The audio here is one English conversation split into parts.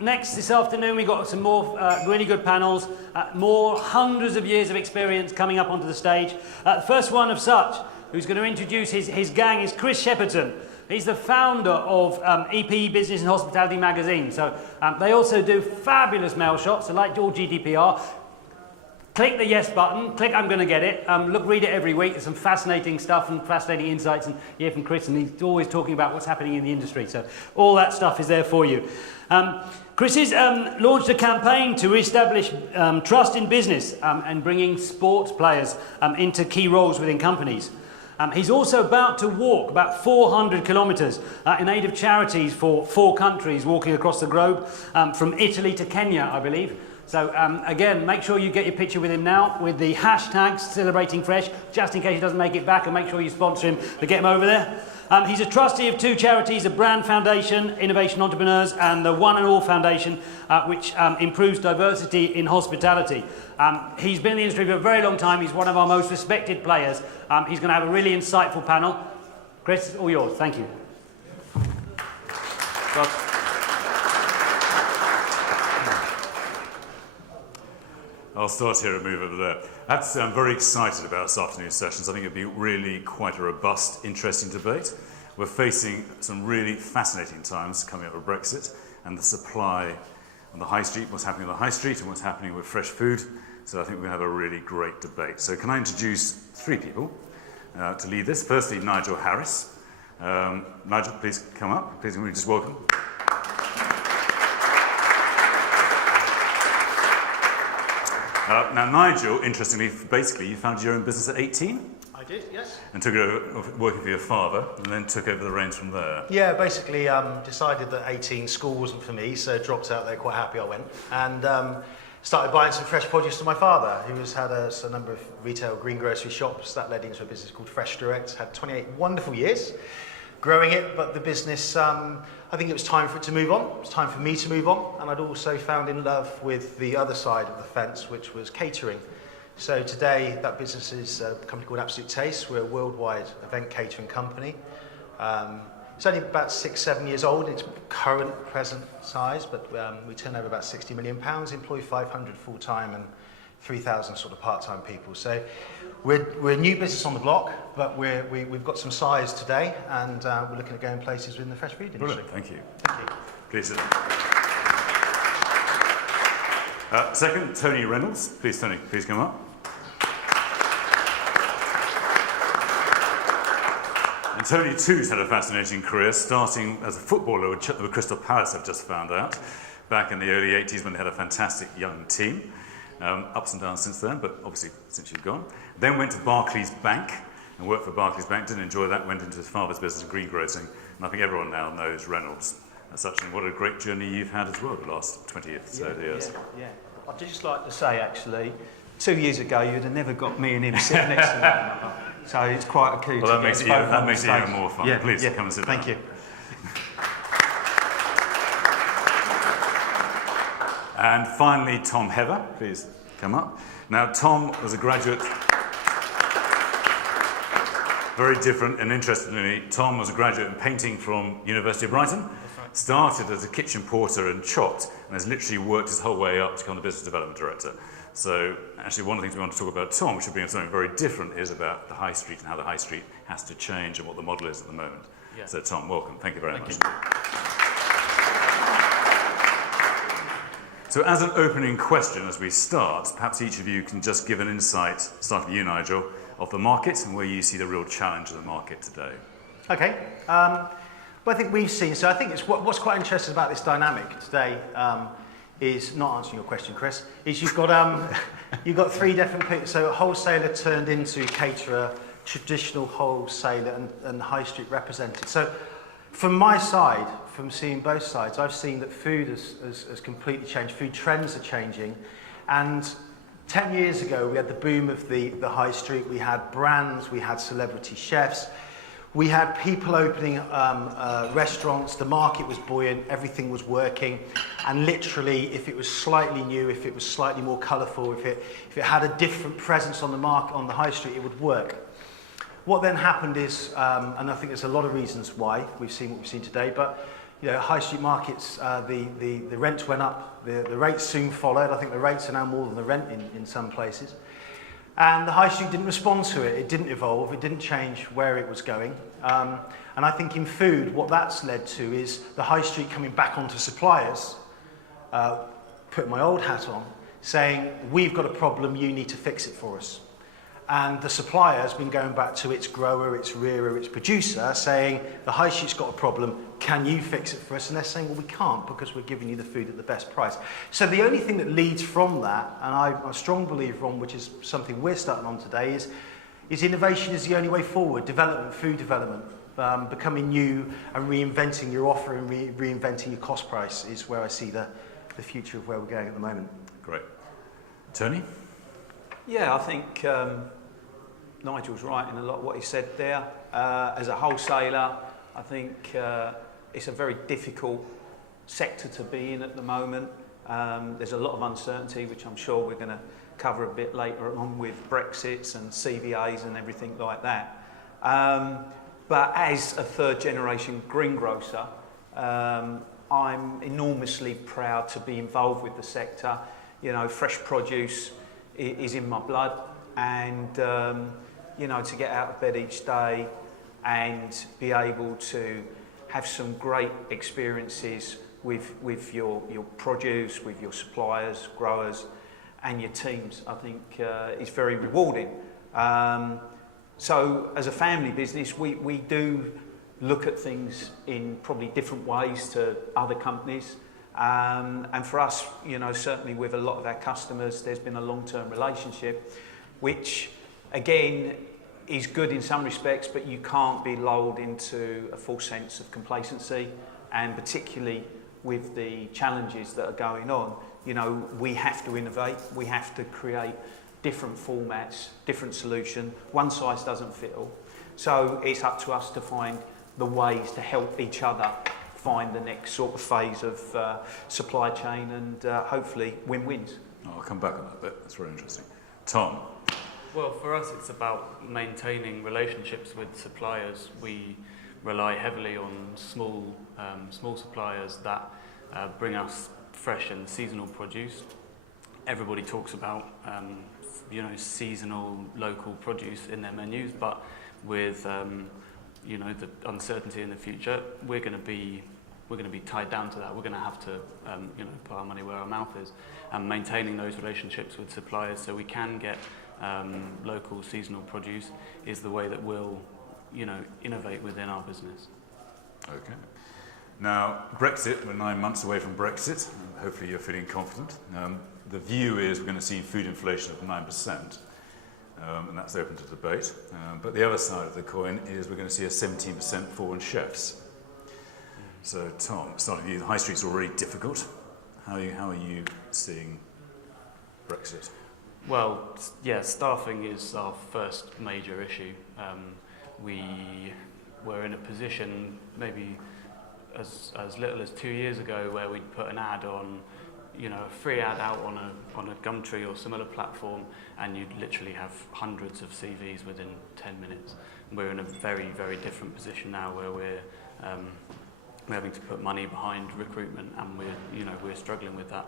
Next this afternoon we've got some more really good panels, more hundreds of years of experience coming up onto the stage. The first one of such, who's going to introduce his gang, is Chris Shepperton. He's the founder of EPE Business and Hospitality magazine. So they also do fabulous mail shots, so like your GDPR. Click the yes button, click I'm going to get it, read it every week. There's some fascinating stuff and fascinating insights, and you hear from Chris, and he's always talking about what's happening in the industry. So all that stuff is there for you. Chris has launched a campaign to establish trust in business and bringing sports players into key roles within companies. He's also about to walk about 400 kilometres in aid of charities for 4 countries, walking across the globe, from Italy to Kenya, I believe. So again, make sure you get your picture with him now with the hashtag Celebrating Fresh, just in case he doesn't make it back, and make sure you sponsor him to get him over there. He's a trustee of 2 charities, the Brand Foundation, Innovation Entrepreneurs, and the One and All Foundation, which improves diversity in hospitality. He's been in the industry for a very long time. He's one of our most respected players. He's going to have a really insightful panel. Chris, all yours. Thank you. Well, I'll start here and move over there. I have to say I'm very excited about this afternoon's sessions. I think it'll be really quite a robust, interesting debate. We're facing some really fascinating times coming up with Brexit and the supply on the high street, what's happening on the high street and what's happening with fresh food. So I think we're going to have a really great debate. So can I introduce 3 people to lead this? Firstly, Nigel Harris. Nigel, please come up. Please, can we just welcome. Now, Nigel, interestingly, basically, you founded your own business at 18? I did, yes. And took it over working for your father, and then took over the reins from there. Yeah, basically decided that 18 school wasn't for me, so dropped out there, quite happy I went. And started buying some fresh produce to my father, who has had a number of retail green grocery shops. That led into a business called Fresh Direct. Had 28 wonderful years growing it, but the business, I think it was time for it to move on. It was time for me to move on, and I'd also found in love with the other side of the fence, which was catering. So today, that business is a company called Absolute Taste. We're a worldwide event catering company. It's only about 6-7 years old in its current present size, but we turn over about £60 million, employ 500 full-time and 3,000 sort of part-time people. So we're a new business on the block, but we've got some size today, and we're looking at going places within the fresh food industry. Brilliant, thank you. Thank you. Please sit. Second, Tony Reynolds. Please, Tony, please come up. And Tony too's had a fascinating career, starting as a footballer with Crystal Palace, I've just found out, back in the early 80s when they had a fantastic young team. Ups and downs since then, but obviously since you've gone. Then went to Barclays Bank and worked for Barclays Bank, didn't enjoy that, went into his father's business of greengrocing, and I think everyone now knows Reynolds as such, and what a great journey you've had as well the last 20 years. Yeah. I'd just like to say, actually, 2 years ago you'd have never got me and him sitting next to one another. So it's quite a coup. Well, that makes it even more fun. Yeah, Please, come and sit down. Thank you. And finally, Tom Heather, please come up. Now, Tom was a graduate, very different and interestingly, Tom was a graduate in painting from University of Brighton. That's right. Started as a kitchen porter and chopped, and has literally worked his whole way up to become the business development director. So, actually, one of the things we want to talk about Tom, which will be something very different, is about the high street and how the high street has to change and what the model is at the moment. Yeah. So, Tom, welcome. Thank you very much. So as an opening question, as we start, perhaps each of you can just give an insight, starting with you, Nigel, of the market and where you see the real challenge of the market today. Okay. Well, I think we've seen, so I think it's what's quite interesting about this dynamic today is, not answering your question, Chris, is you've got 3 different people. So a wholesaler turned into caterer, traditional wholesaler and high street represented. So from my side, from seeing both sides, I've seen that food has completely changed. Food trends are changing. And 10 years ago, we had the boom of the high street. We had brands, we had celebrity chefs. We had people opening restaurants. The market was buoyant, everything was working. And literally, if it was slightly new, if it was slightly more colourful, if it had a different presence on the market, on the high street, it would work. What then happened is, and I think there's a lot of reasons why we've seen what we've seen today, but high street markets, the rents went up, the rates soon followed. I think the rates are now more than the rent in some places. And the high street didn't respond to it. It didn't evolve. It didn't change where it was going. And I think in food, what that's led to is the high street coming back onto suppliers, putting my old hat on, saying, we've got a problem, you need to fix it for us. And the supplier has been going back to its grower, its rearer, its producer, saying, the high street's got a problem, can you fix it for us? And they're saying, well, we can't because we're giving you the food at the best price. So the only thing that leads from that, and I'm a strong believer on, which is something we're starting on today, is innovation is the only way forward. Development, food development, becoming new and reinventing your offer and reinventing your cost price is where I see the future of where we're going at the moment. Great. Tony? Yeah, I think Nigel's right in a lot of what he said there. As a wholesaler, I think it's a very difficult sector to be in at the moment. There's a lot of uncertainty, which I'm sure we're going to cover a bit later on with Brexits and CVAs and everything like that. But as a third generation greengrocer, I'm enormously proud to be involved with the sector. Fresh produce is in my blood, and to get out of bed each day and be able to have some great experiences with your produce, with your suppliers, growers, and your teams, I think is very rewarding. So as a family business, we do look at things in probably different ways to other companies. And for us, certainly with a lot of our customers, there's been a long-term relationship, which again is good in some respects, but you can't be lulled into a false sense of complacency, and particularly with the challenges that are going on, we have to innovate, we have to create different formats, different solution. One size doesn't fit all. So it's up to us to find the ways to help each other find the next sort of phase of supply chain and hopefully win-wins. I'll come back on that bit. That's very interesting. Tom? Well, for us, it's about maintaining relationships with suppliers. We rely heavily on small suppliers that bring us fresh and seasonal produce. Everybody talks about seasonal local produce in their menus, but with the uncertainty in the future, we're going to be tied down to that. We're going to have to put our money where our mouth is, and maintaining those relationships with suppliers so we can get local seasonal produce is the way that we'll innovate within our business. Okay. Now, Brexit, we're 9 months away from Brexit. Hopefully you're feeling confident. The view is we're going to see food inflation of 9%, and that's open to debate. But the other side of the coin is we're going to see a 17% fall in chefs. So, Tom, starting with you, the high street's already difficult. How are you seeing Brexit? Well, yeah, staffing is our first major issue. We were in a position maybe as little as 2 years ago where we'd put an ad on, a free ad out on a Gumtree or similar platform, and you'd literally have hundreds of CVs within 10 minutes. We're in a very, very different position now where we're having to put money behind recruitment, and we're struggling with that.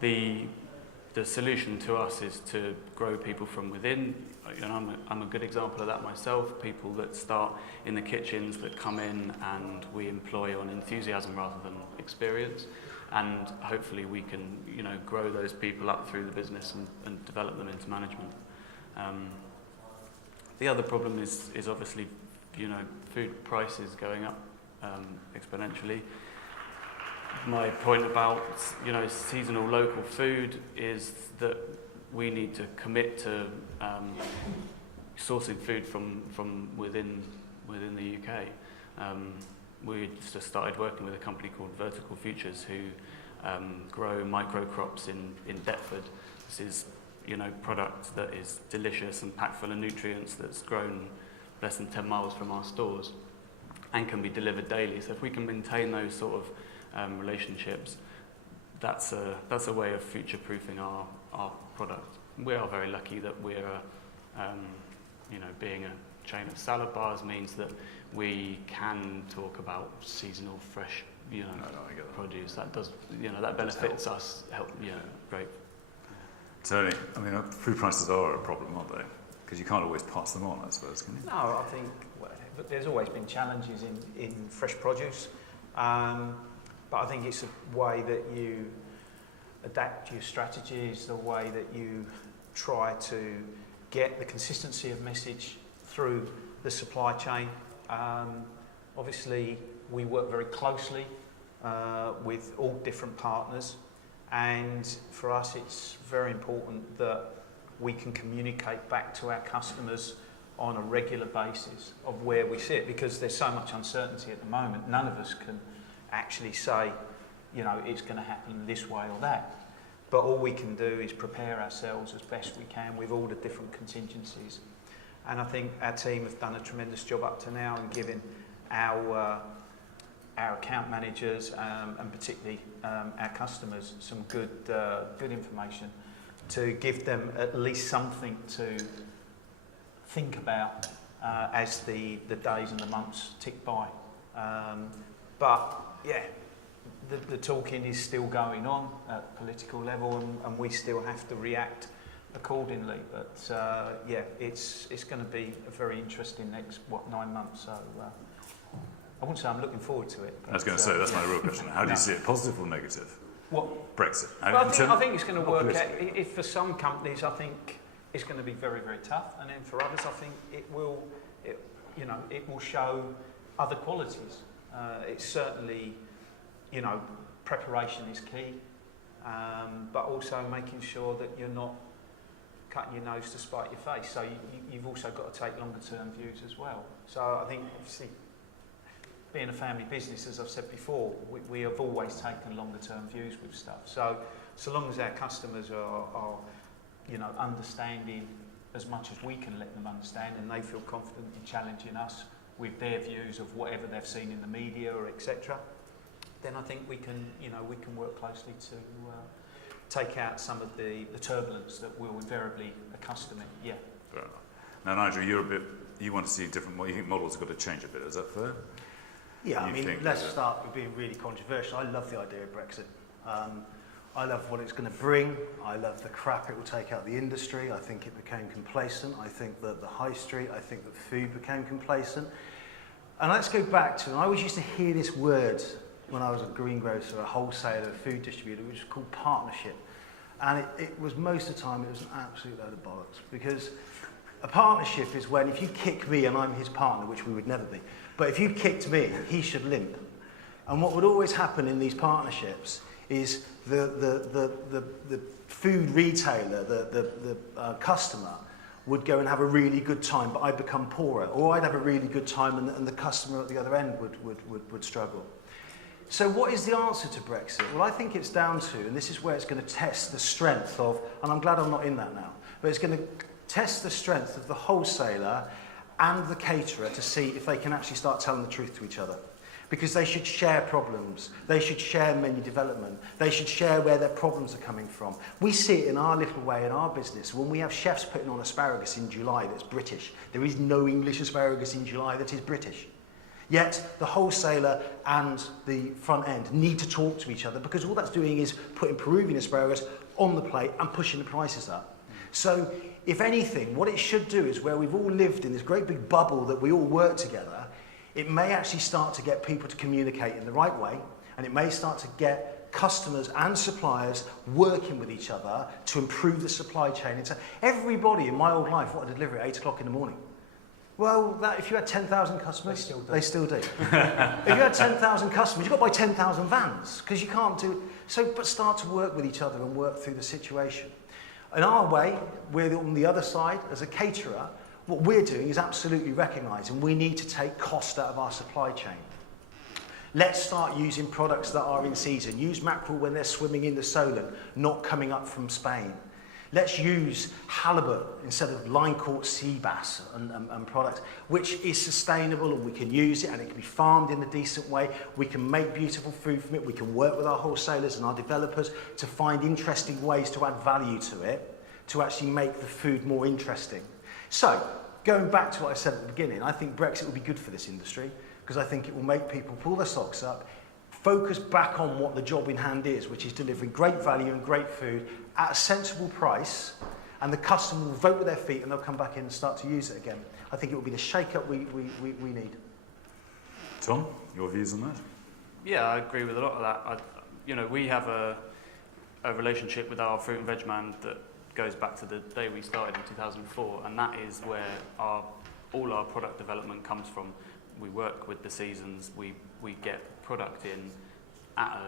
The solution to us is to grow people from within. I'm a good example of that myself. People that start in the kitchens, that come in, and we employ on enthusiasm rather than experience. And hopefully we can, grow those people up through the business and develop them into management. The other problem is obviously, food prices going up exponentially. My point about seasonal local food is that we need to commit to sourcing food from within the UK. We just started working with a company called Vertical Futures who grow microcrops in Deptford. This is product that is delicious and packed full of nutrients, that's grown less than 10 miles from our stores and can be delivered daily. So if we can maintain those sort of relationships, that's a way of future-proofing our product. We are very lucky that we're, being a chain of salad bars means that we can talk about seasonal fresh you know, No, I get that. produce. That does, you know, that benefits us. Great. Tony, I mean, food prices are a problem, aren't they? Because you can't always pass them on, I suppose, can you? No, I think there's always been challenges in fresh produce, but I think it's a way that you adapt your strategies, the way that you try to get the consistency of message through the supply chain. Obviously, we work very closely with all different partners, and for us it's very important that we can communicate back to our customers on a regular basis of where we sit, because there's so much uncertainty at the moment. None of us can actually say, you know, it's going to happen this way or that. But all we can do is prepare ourselves as best we can with all the different contingencies. And I think our team have done a tremendous job up to now in giving our account managers and particularly our customers some good information to give them at least something to think about as the days and the months tick by. But yeah, the talking is still going on at political level, and we still have to react accordingly. But yeah, it's going to be a very interesting next 9 months. So I wouldn't say I'm looking forward to it. I was going to say, that's my real question. How do you see it, positive or negative? What? Brexit. Well, I think it's going to work out. If for some companies, I think it's going to be very, very tough, and then for others, I think it will show other qualities. It's certainly, you know, preparation is key, but also making sure that you're not cutting your nose to spite your face. So you've also got to take longer term views as well. So I think, obviously, being a family business, as I've said before, we have always taken longer term views with stuff. So long as our customers are you know, understanding as much as we can let them understand, and they feel confident in challenging us with their views of whatever they've seen in the media or etc., then I think we can work closely to take out some of the turbulence that we'll invariably accustom it. Yeah. Fair enough. Now, Nigel, you want to see different. You think models have got to change a bit? Is that fair? Yeah, I mean, let's start with being really controversial. I love the idea of Brexit. I love what it's going to bring. I love the crap it will take out the industry. I think it became complacent. I think that the high street, I think that food became complacent. And let's go back to, and I always used to hear this word when I was a greengrocer, a wholesaler, a food distributor, which is called partnership. And it was, most of the time, it was an absolute load of bollocks. Because a partnership is when, if you kick me and I'm his partner, which we would never be, but if you kicked me, he should limp. And what would always happen in these partnerships is the food retailer, the customer, would go and have a really good time, but I'd become poorer. Or I'd have a really good time and the customer at the other end would struggle. So what is the answer to Brexit? Well, I think it's down to, and this is where it's going to test the strength of, and I'm glad I'm not in that now, but it's going to test the strength of the wholesaler and the caterer to see if they can actually start telling the truth to each other. Because they should share problems, they should share menu development, they should share where their problems are coming from. We see it in our little way in our business. When we have chefs putting on asparagus in July that's British, there is no English asparagus in July that is British. Yet the wholesaler and the front end need to talk to each other, because all that's doing is putting Peruvian asparagus on the plate and pushing the prices up. So if anything, what it should do is, where we've all lived in this great big bubble that we all work together, it may actually start to get people to communicate in the right way, and it may start to get customers and suppliers working with each other to improve the supply chain. It's everybody in my old life wanted to deliver at 8 o'clock in the morning. Well, if you had 10,000 customers, they still do. If you had 10,000 customers, you've got to buy 10,000 vans, because you can't do it. So, but start to work with each other and work through the situation. In our way, we're on the other side as a caterer. What we're doing is absolutely recognising we need to take cost out of our supply chain. Let's start using products that are in season. Use mackerel when they're swimming in the Solent, not coming up from Spain. Let's use halibut instead of line-caught sea bass and products, which is sustainable, and we can use it and it can be farmed in a decent way. We can make beautiful food from it. We can work with our wholesalers and our developers to find interesting ways to add value to it, to actually make the food more interesting. So, going back to what I said at the beginning, I think Brexit will be good for this industry, because I think it will make people pull their socks up, focus back on what the job in hand is, which is delivering great value and great food at a sensible price, and the customer will vote with their feet and they'll come back in and start to use it again. I think it will be the shake-up we need. Tom, your views on that? Yeah, I agree with a lot of that. We have a relationship with our fruit and veg man that goes back to the day we started in 2004, and that is where all our product development comes from. We work with the seasons. We get product in at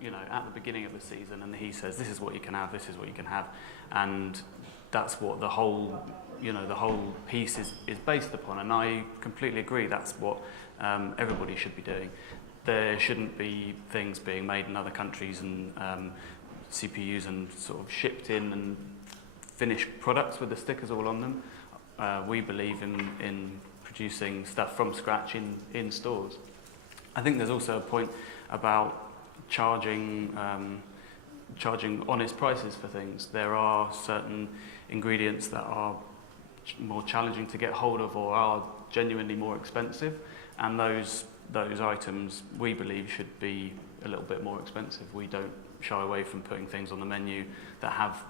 the beginning of the season, and he says, "This is what you can have. This is what you can have," and that's what the whole piece is based upon. And I completely agree. That's what everybody should be doing. There shouldn't be things being made in other countries and CPUs and sort of shipped in and finished products with the stickers all on them. We believe in producing stuff from scratch in stores. I think there's also a point about charging honest prices for things. There are certain ingredients that are more challenging to get hold of or are genuinely more expensive, and those items we believe should be a little bit more expensive. We don't shy away from putting things on the menu that have,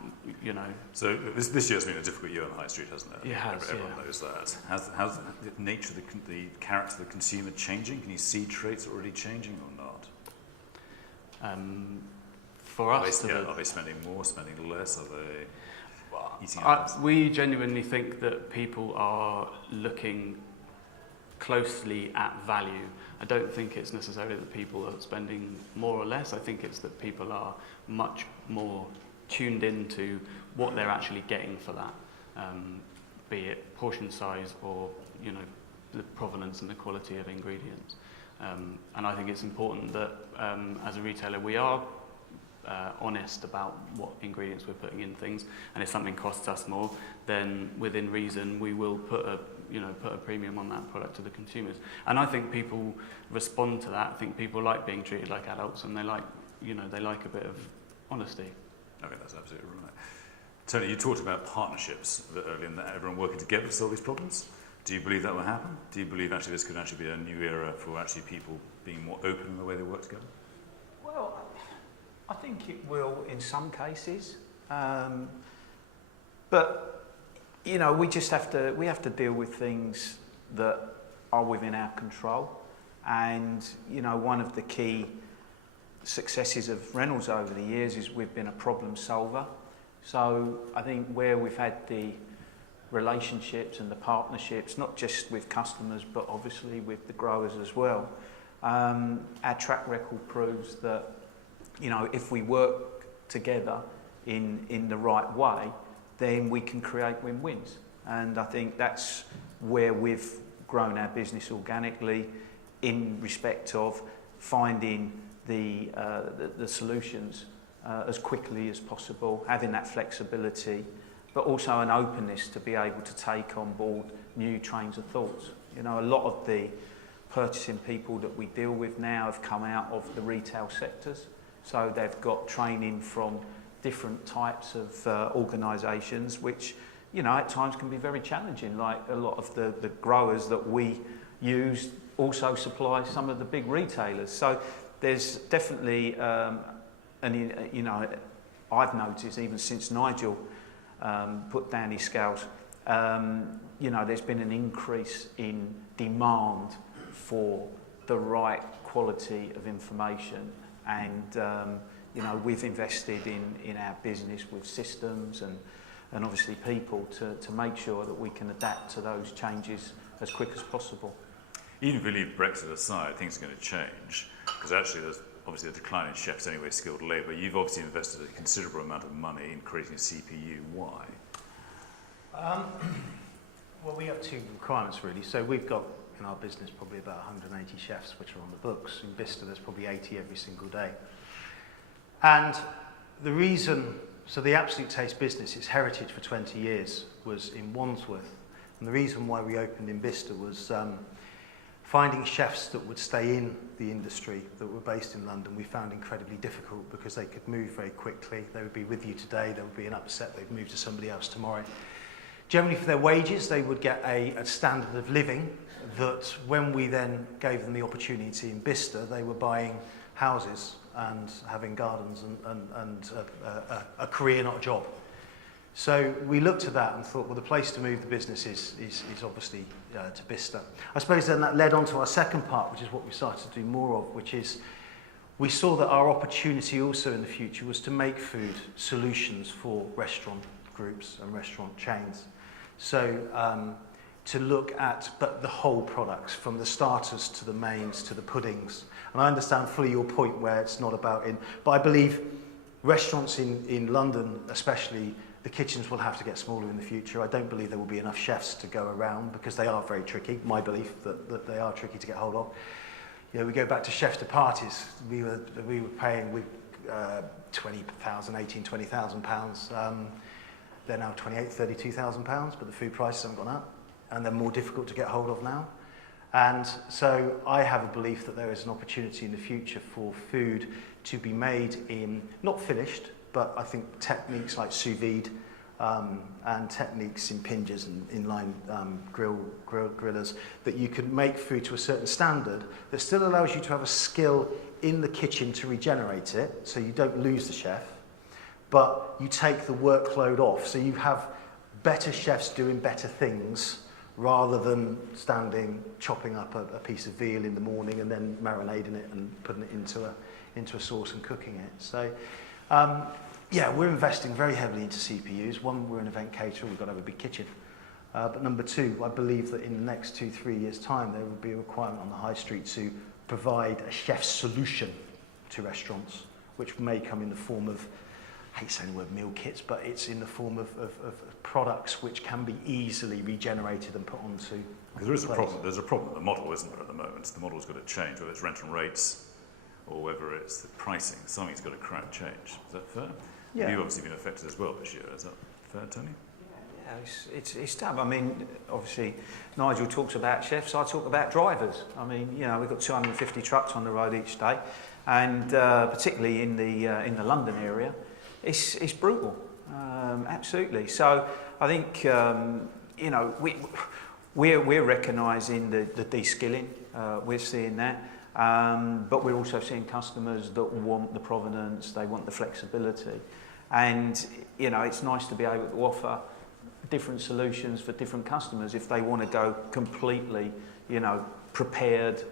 So this year's been a difficult year on the high street, hasn't it? It has, Everyone knows that. How's the nature of the character of the consumer changing? Can you see traits already changing or not? For us, Are they spending more, spending less? Are they eating out? We genuinely think that people are looking closely at value. I don't think it's necessarily that people are spending more or less. I think it's that people are much more tuned into what they're actually getting for that, be it portion size or the provenance and the quality of ingredients. And I think it's important that as a retailer we are honest about what ingredients we're putting in things, and if something costs us more, then within reason we will put a premium on that product to the consumers. And I think people respond to that. I think people like being treated like adults, and they like a bit of honesty. Okay, that's absolutely right. Tony, you talked about partnerships earlier, and that everyone working together to solve these problems. Do you believe that will happen? Do you believe actually this could actually be a new era for actually people being more open in the way they work together? Well, I think it will in some cases, but we just have to deal with things that are within our control. And one of the key successes of Reynolds over the years is we've been a problem solver. So I think where we've had the relationships and the partnerships, not just with customers but obviously with the growers as well, our track record proves that if we work together in the right way, then we can create win-wins. And I think that's where we've grown our business organically, in respect of finding the solutions as quickly as possible, having that flexibility, but also an openness to be able to take on board new trains of thoughts. A lot of the purchasing people that we deal with now have come out of the retail sectors, so they've got training from different types of organisations, which at times can be very challenging. Like a lot of the growers that we use also supply some of the big retailers. So there's definitely, I've noticed even since Nigel put down his scales, there's been an increase in demand for the right quality of information, and we've invested in our business with systems and obviously people to make sure that we can adapt to those changes as quick as possible. Even if we leave Brexit aside, things are going to change, because actually there's obviously a decline in chefs anyway, skilled labour. You've obviously invested a considerable amount of money in creating a CPU. Why? Well, we have two requirements really. So we've got in our business probably about 180 chefs which are on the books. In Bicester there's probably 80 every single day. And the reason, so the Absolute Taste business, its heritage for 20 years was in Wandsworth. And the reason why we opened in Bicester was finding chefs that would stay in the industry that were based in London. We found incredibly difficult because they could move very quickly. They would be with you today, there would be an upset, they'd move to somebody else tomorrow. Generally for their wages, they would get a standard of living that when we then gave them the opportunity in Bicester, they were buying houses and having gardens and a career, not a job. So we looked at that and thought, well, the place to move the business is obviously to Bicester. I suppose then that led on to our second part, which is what we started to do more of, which is we saw that our opportunity also in the future was to make food solutions for restaurant groups and restaurant chains. So to look at the whole products, from the starters to the mains to the puddings. And I understand fully your point where it's not about but I believe restaurants in London especially, the kitchens will have to get smaller in the future. I don't believe there will be enough chefs to go around because they are very tricky. My belief that they are tricky to get hold of. You know, we go back to chefs to parties. We were paying 20,000, 18, 20,000 pounds. They're now 28, 32,000 pounds, but the food prices haven't gone up, and they're more difficult to get hold of now. And so I have a belief that there is an opportunity in the future for food to be made in, not finished, but I think techniques like sous vide and techniques in pinges and inline grillers, that you can make food to a certain standard that still allows you to have a skill in the kitchen to regenerate it, so you don't lose the chef, but you take the workload off, so you have better chefs doing better things rather than chopping up a piece of veal in the morning and then marinating it and putting it into a sauce and cooking it. So yeah, we're investing very heavily into CPUs. One, we're an event caterer, we've got to have a big kitchen. But number two, I believe that in the next 2-3 years' time, there will be a requirement on the high street to provide a chef's solution to restaurants, which may come in the form of, I hate saying the word meal kits, but it's in the form of products which can be easily regenerated and put onto. Because there is a problem. There's a problem with the model, isn't there, at the moment? The model's got to change, whether it's rental rates or whether it's the pricing. Something's got to change. Is that fair? Yeah. You've obviously been affected as well this year. Is that fair, Tony? Yeah, it's tough. I mean, obviously, Nigel talks about chefs. I talk about drivers. I mean, you know, we've got 250 trucks on the road each day, and particularly in the London area, it's brutal. Absolutely. So I think you know we're recognising the de-skilling. We're seeing that. But we're also seeing customers that want the provenance, they want the flexibility. And, you know, it's nice to be able to offer different solutions for different customers. If they want to go completely, you know, prepared,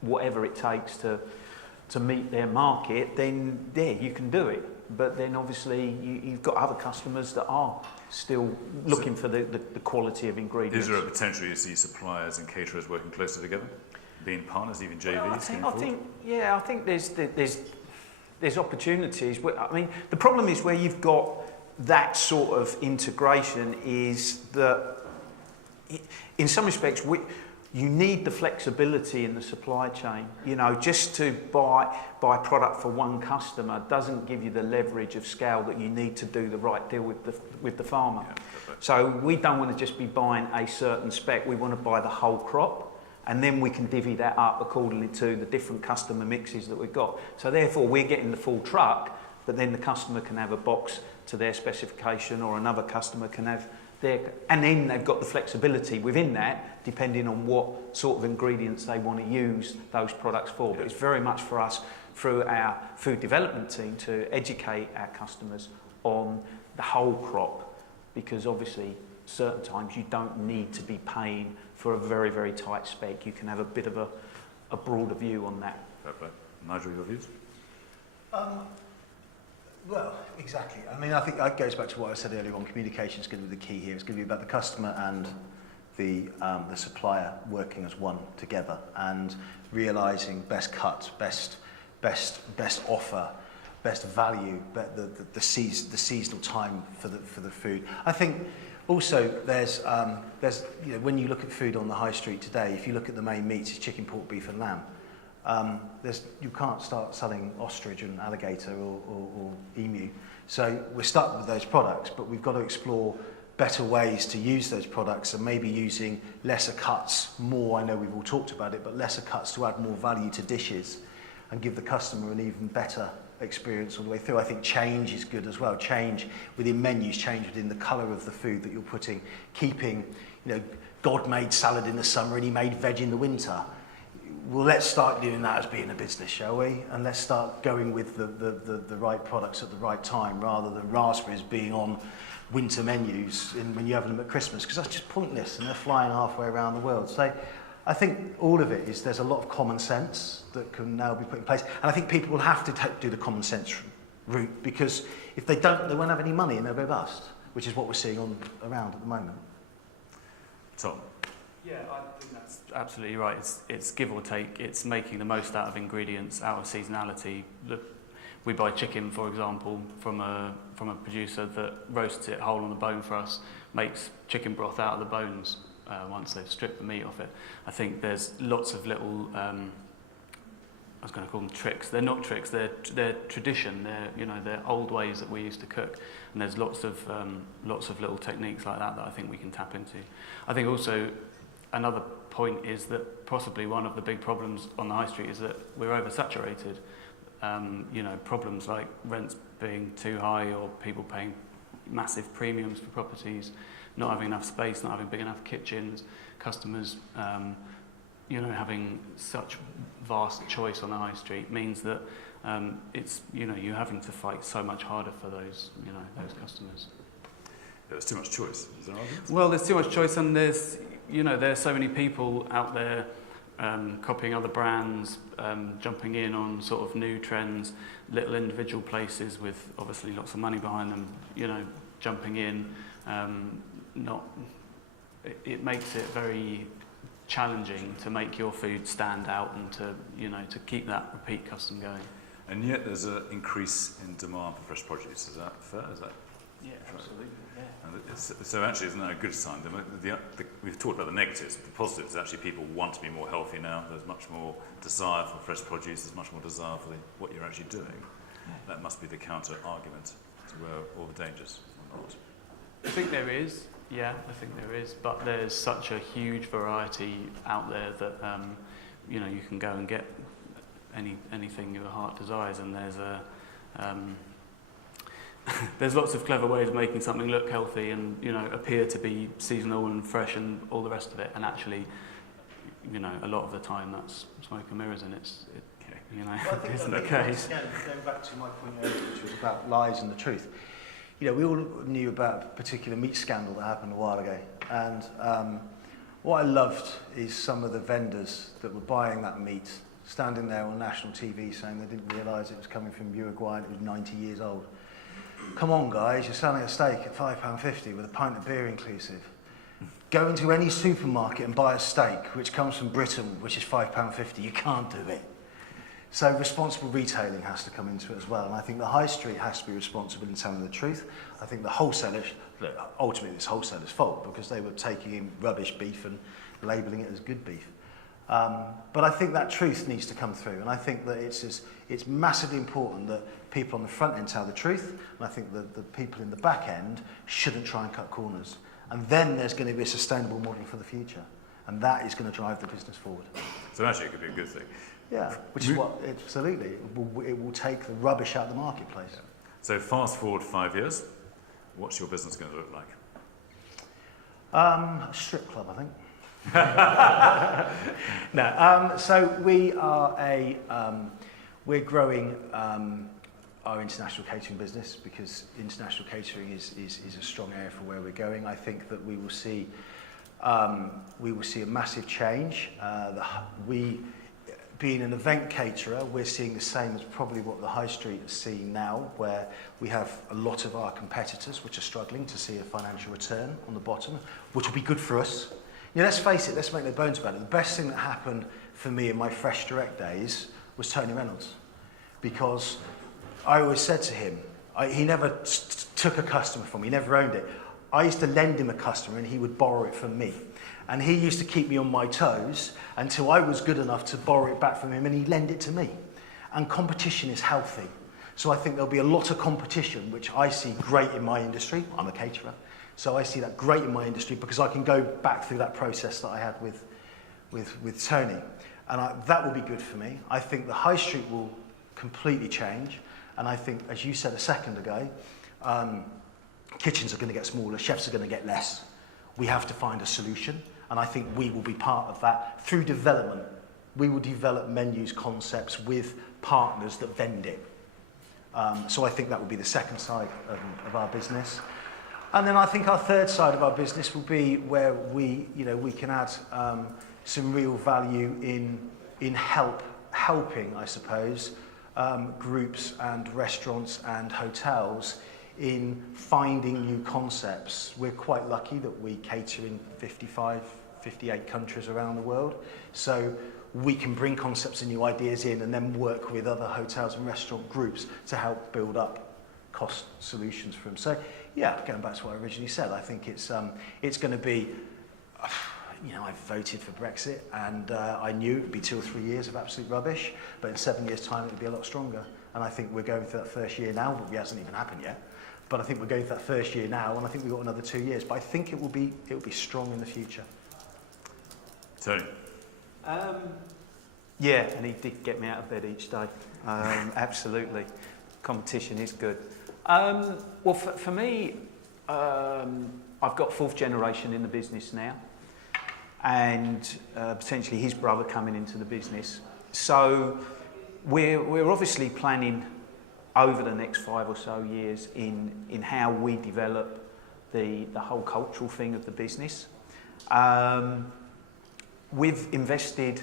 whatever it takes to meet their market, then, yeah, you can do it. But then, obviously, you've got other customers that are still looking for the quality of ingredients. Is there a potential you see suppliers and caterers working closer together? Being partners, even JVs? Well, I think there's opportunities. I mean, the problem is where you've got that sort of integration is that, in some respects, you need the flexibility in the supply chain. You know, just to buy product for one customer doesn't give you the leverage of scale that you need to do the right deal with the farmer. Yeah, so we don't want to just be buying a certain spec. We want to buy the whole crop. And then we can divvy that up accordingly to the different customer mixes that we've got. So therefore, we're getting the full truck, but then the customer can have a box to their specification, or another customer can have their... And then they've got the flexibility within that, depending on what sort of ingredients they want to use those products for. But it's very much for us, through our food development team, to educate our customers on the whole crop, because obviously, certain times you don't need to be paying for a very, very tight spec. You can have a bit of a broader view on that. Okay. Nigel, your views? Well, exactly. I mean, I think that goes back to what I said earlier on. Communication is going to be the key here. It's going to be about the customer and the supplier working as one together and realising best cut, best offer, best value, the seasonal time for the food. I think. Also, there's you know, when you look at food on the high street today, if you look at the main meats, it's chicken, pork, beef, and lamb. You can't start selling ostrich and alligator or emu. So we're stuck with those products, but we've got to explore better ways to use those products, and maybe using lesser cuts more. I know we've all talked about it, but lesser cuts to add more value to dishes and give the customer an even better experience all the way through. I think change is good as well. Change within menus, change within the colour of the food that you're putting, keeping, you know, God made salad in the summer and he made veg in the winter. well, let's start doing that as being a business, shall we? And let's start going with the right products at the right time, rather than raspberries being on winter menus when you have them at Christmas, because that's just pointless, and they're flying halfway around the world. So I think all of it is, there's a lot of common sense that can now be put in place. And I think people will have to do the common sense route, because if they don't, they won't have any money and they'll go bust, which is what we're seeing around at the moment. Tom? Yeah, I think that's absolutely right. It's give or take. It's making the most out of ingredients, out of seasonality. We buy chicken, for example, from a producer that roasts it whole on the bone for us, makes chicken broth out of the bones once they've stripped the meat off it. I think there's lots of little, I was going to call them tricks. They're not tricks. They're tradition. They're old ways that we used to cook. And there's lots of little techniques like that I think we can tap into. I think also another point is that possibly one of the big problems on the high street is that we're oversaturated. Problems like rents being too high, or people paying massive premiums for properties, not having enough space, not having big enough kitchens, customers, having such vast choice on the high street means that it's, you're having to fight so much harder for those customers. There's too much choice. Is there an argument? Well, there's too much choice, and there's so many people out there copying other brands, jumping in on sort of new trends, little individual places with obviously lots of money behind them, jumping in. It makes it very challenging to make your food stand out and to keep that repeat custom going. And yet there's an increase in demand for fresh produce. Is that fair? Is that? Yeah, absolutely. Yeah. And so actually, isn't that a good sign? We've talked about the negatives, but the positives is actually people want to be more healthy now. There's much more desire for fresh produce. There's much more desire for what you're actually doing. Yeah. That must be the counter argument to all the dangers. I think there is. Yeah, I think there is. But there's such a huge variety out there that you can go and get anything your heart desires, and there's lots of clever ways of making something look healthy and appear to be seasonal and fresh and all the rest of it. And actually, a lot of the time that's smoke and mirrors, and isn't the case. Again, going back to my point earlier, which was about lies and the truth. We all knew about a particular meat scandal that happened a while ago, and what I loved is some of the vendors that were buying that meat standing there on national TV saying they didn't realise it was coming from Uruguay and it was 90 years old. Come on, guys, you're selling a steak at £5.50 with a pint of beer inclusive. Go into any supermarket and buy a steak which comes from Britain, which is £5.50. You can't do it. So responsible retailing has to come into it as well. And I think the high street has to be responsible in telling the truth. I think the wholesalers, ultimately it's wholesalers' fault because they were taking in rubbish beef and labelling it as good beef. But I think that truth needs to come through, and I think that it's massively important that people on the front end tell the truth, and I think that the people in the back end shouldn't try and cut corners. And then there's going to be a sustainable model for the future, and that is going to drive the business forward. So actually it could be a good thing. Yeah, which is what, absolutely, it will take the rubbish out of the marketplace. Yeah. So fast forward 5 years, what's your business going to look like? A strip club, I think. No, so we are we're growing our international catering business because international catering is a strong area for where we're going. I think that we will see a massive change. Being an event caterer, we're seeing the same as probably what the high street is seeing now, where we have a lot of our competitors which are struggling to see a financial return on the bottom, which will be good for us. Let's face it, let's make no bones about it. The best thing that happened for me in my Fresh Direct days was Tony Reynolds. Because I always said to him, he never took a customer from me, he never owned it. I used to lend him a customer and he would borrow it from me. And he used to keep me on my toes until I was good enough to borrow it back from him and he'd lend it to me. And competition is healthy. So I think there'll be a lot of competition, which I see great in my industry. I'm a caterer. So I see that great in my industry because I can go back through that process that I had with Tony. And that will be good for me. I think the high street will completely change. And I think, as you said a second ago, kitchens are going to get smaller, chefs are going to get less. We have to find a solution. And I think we will be part of that through development. we will develop menus concepts with partners that vend it. So I think that will be the second side of our business. And then I think our third side of our business will be where we can add some real value in helping, I suppose, groups and restaurants and hotels in finding new concepts. We're quite lucky that we cater in 58 countries around the world. So we can bring concepts and new ideas in and then work with other hotels and restaurant groups to help build up cost solutions for them. So yeah, going back to what I originally said, I think it's going to be, I voted for Brexit, and I knew it would be 2 or 3 years of absolute rubbish, but in 7 years' time it would be a lot stronger. And I think we're going through that first year now, but it hasn't even happened yet. But I think we're going through that first year now, and I think we've got another 2 years. But I think it will be strong in the future. Tony? Yeah, and he did get me out of bed each day. Absolutely. Competition is good. Well, for me, I've got 4th generation in the business now, and potentially his brother coming into the business. So we're obviously planning over the next 5 or so years in how we develop the whole cultural thing of the business. We've invested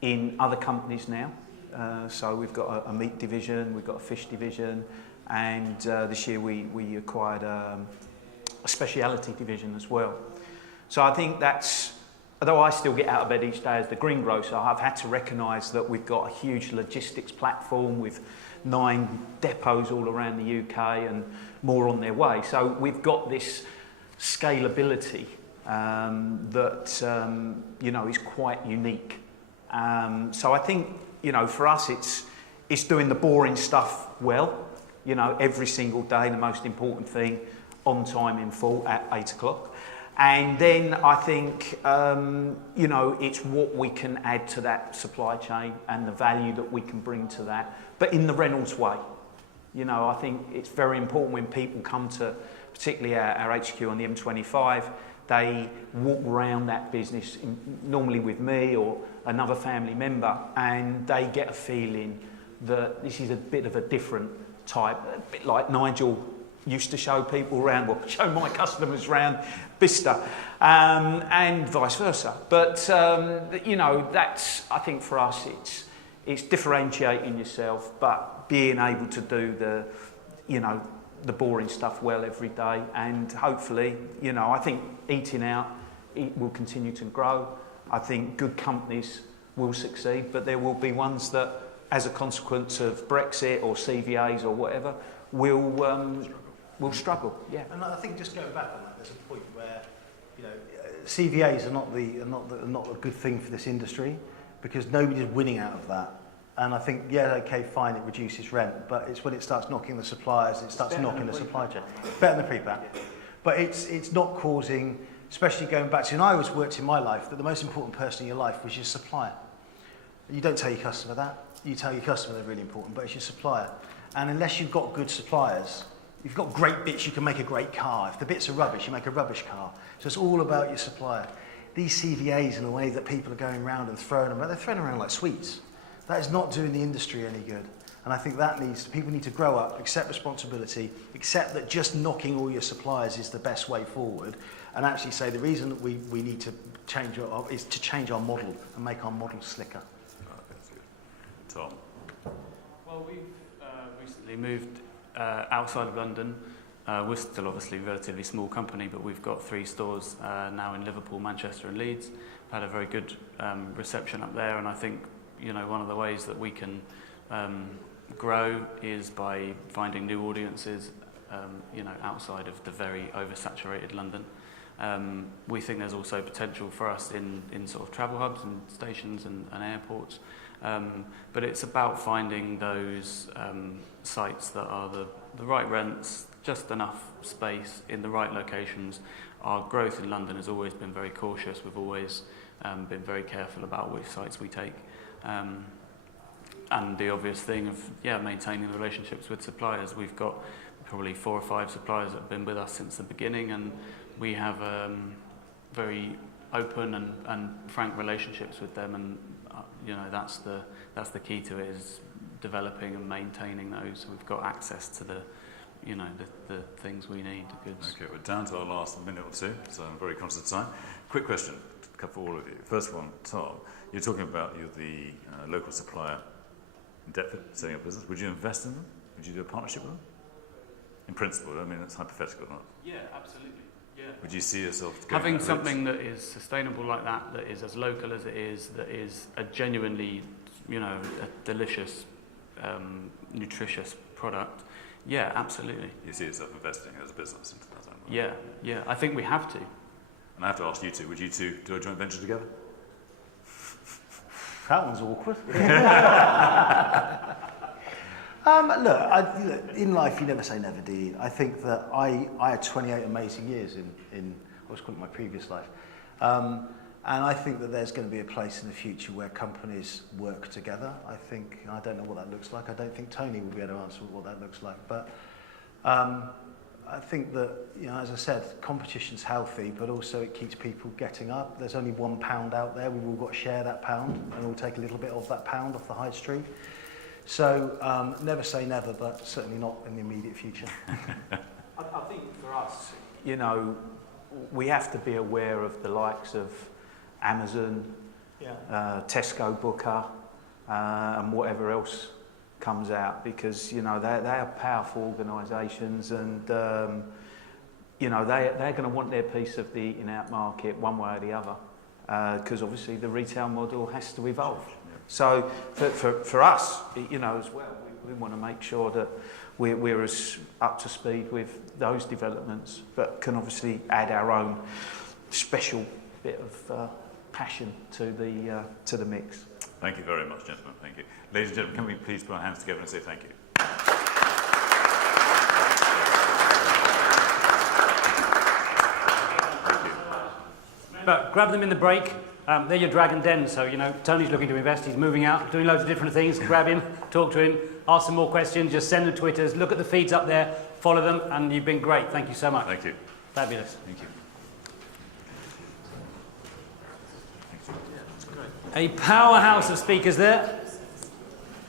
in other companies now. So we've got a meat division, we've got a fish division, and this year we acquired a speciality division as well. So I think that's, although I still get out of bed each day as the greengrocer, I've had to recognise that we've got a huge logistics platform with 9 depots all around the UK and more on their way. So we've got this scalability that is quite unique. So I think for us it's doing the boring stuff well. Every single day, the most important thing, on time in full at 8 o'clock. And then I think, it's what we can add to that supply chain and the value that we can bring to that, but in the Reynolds way. I think it's very important when people come to, particularly our HQ on the M25, they walk around that business, normally with me or another family member, and they get a feeling that this is a bit of a different type, a bit like Nigel used to show people around, well, show my customers around Bicester, and vice versa. But, that's, I think for us, it's differentiating yourself, but being able to do the boring stuff well every day. And hopefully, I think eating out will continue to grow. I think good companies will succeed, but there will be ones that, as a consequence of Brexit or CVAs or whatever, will struggle. Yeah. And I think just going back on that, there's a point where CVAs are not a good thing for this industry, because nobody's winning out of that. And I think, okay, fine, it reduces rent, but it's when it starts knocking the suppliers, it starts knocking the supply chain. Better than the pre-pack. But it's not causing, especially going back to, and I always worked in my life, that the most important person in your life was your supplier. You don't tell your customer that. You tell your customer they're really important, but it's your supplier. And unless you've got good suppliers, you've got great bits, you can make a great car. If the bits are rubbish, you make a rubbish car. So it's all about your supplier. These CVAs, in the way that people are going around and throwing them, they're thrown around like sweets. That is not doing the industry any good. And I think people need to grow up, accept responsibility, accept that just knocking all your suppliers is the best way forward, and actually say the reason that we need to change is to change our model and make our model slicker. Tom? Well, we've recently moved outside of London. We're still obviously a relatively small company, but we've got 3 stores now in Liverpool, Manchester and Leeds. We've had a very good reception up there, and I think one of the ways that we can grow is by finding new audiences outside of the very oversaturated London. We think there's also potential for us in sort of travel hubs and stations and airports. But it's about finding those sites that are the right rents, just enough space in the right locations. Our growth in London has always been very cautious. We've always been very careful about which sites we take. And the obvious thing of maintaining the relationships with suppliers. We've got probably 4 or 5 suppliers that have been with us since the beginning, and we have very open and frank relationships with them, and you know, that's the key to it, is developing and maintaining those. So we've got access to the, you know, the things we need, the goods. Okay, we're down to our last minute or two, so I'm very conscious of time. Quick question for all of you. First one, Tom, you're talking about you're the local supplier in Deptford, setting up business. Would you invest in them? Would you do a partnership with them? In principle, I mean, it's hypothetical, not. Yeah, absolutely. Yeah. Would you see yourself having something that is sustainable like that, that is as local as it is, that is a genuinely, you know, a delicious, nutritious product? Yeah, absolutely. You see yourself investing as a business into that? Yeah. I think we have to. And I have to ask you two, would you two do a joint venture together? That one's awkward. Look, in life you never say never, do you? I think that I had 28 amazing years in I was calling it my previous life. And I think that there's going to be a place in the future where companies work together. I don't know what that looks like. I don't think Tony will be able to answer what that looks like. But I think that, you know, as I said, competition's healthy, but also it keeps people getting up. There's only £1 out there. We've all got to share that pound, and we'll take a little bit of that pound off the high street. So never say never, but certainly not in the immediate future. I think for us, you know, we have to be aware of the likes of Amazon, Tesco Booker, and whatever else comes out, because, you know, they are powerful organisations, and you know, they're going to want their piece of the eating out market one way or the other, because obviously the retail model has to evolve. So for us, you know, as well, we want to make sure that we're as up to speed with those developments, but can obviously add our own special bit of passion to the mix. Thank you very much, gentlemen. Thank you. Ladies and gentlemen, can we please put our hands together and say thank you? Thank you. But grab them in the break. They're your dragon den, so, you know, Tony's looking to invest. He's moving out, doing loads of different things. Grab him, talk to him, ask some more questions, just send them Twitters, look at the feeds up there, follow them, and you've been great. Thank you so much. Thank you. Fabulous. Thank you. A powerhouse of speakers there.